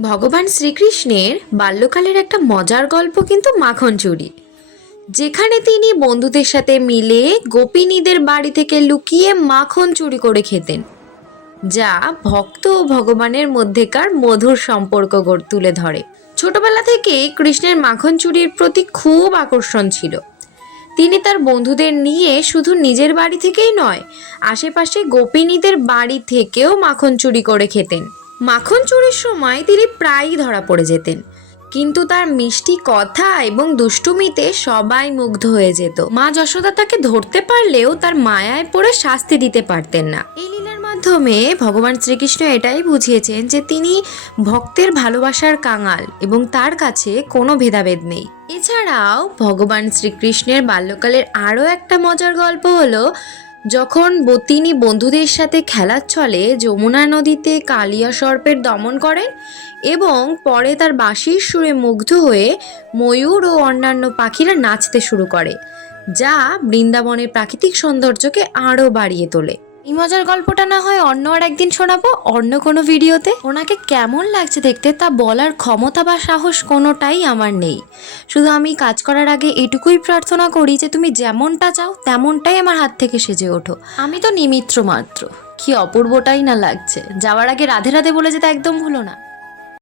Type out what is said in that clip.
ভগবান শ্রীকৃষ্ণের বাল্যকালের একটা মজার গল্প কিন্তু মাখন চুরি, যেখানে তিনি বন্ধুদের সাথে মিলে গোপিনীদের বাড়ি থেকে লুকিয়ে মাখন চুরি করে খেতেন, যা ভক্ত ও ভগবানের মধ্যেকার মধুর সম্পর্ক তুলে ধরে। ছোটবেলা থেকেই কৃষ্ণের মাখন চুরির প্রতি খুব আকর্ষণ ছিল। তিনি তার বন্ধুদের নিয়ে শুধু নিজের বাড়ি থেকেই নয়, আশেপাশে গোপিনীদের বাড়ি থেকেও মাখন চুরি করে খেতেন। মাখন চুরির সময় তিনি প্রায়ই ধরা পড়ে যেতেন, কিন্তু তার মিষ্টি কথা এবং দুষ্টুমিতে সবাই মুগ্ধ হয়ে যেত। মা যশোদা তাকে ধরতে পারলেও তার মায়ায় পড়ে শাস্তি দিতে পারতেন না। এই লীলার মাধ্যমে ভগবান শ্রীকৃষ্ণ এটাই বুঝিয়েছেন যে তিনি ভক্তের ভালোবাসার কাঙাল এবং তার কাছে কোনো ভেদাভেদ নেই। এছাড়াও ভগবান শ্রীকৃষ্ণের বাল্যকালের আরও একটা মজার গল্প হলো যখন তিনি বন্ধুদের সাথে খেলার ছলে যমুনা নদীতে কালিয়া সর্পের দমন করেন এবং পরে তার বাঁশির সুরে মুগ্ধ হয়ে ময়ূর ও অন্যান্য পাখিরা নাচতে শুরু করে, যা বৃন্দাবনের প্রাকৃতিক সৌন্দর্যকে আরও বাড়িয়ে তোলে। এই মজার গল্পটা না হয় অন্য আর একদিন শোনাবো অন্য কোনো ভিডিওতে। ওনাকে কেমন লাগছে দেখতে তা বলার ক্ষমতা বা সাহস কোনোটাই আমার নেই। শুধু আমি কাজ করার আগে এটুকুই প্রার্থনা করি যে তুমি যেমনটা চাও তেমনটাই আমার হাত থেকে সেজে ওঠো। আমি তো নিমিত্র মাত্র। কি অপূর্বটাই না লাগছে। যাওয়ার আগে রাধে রাধে বলে যেতে একদম ভুলো না।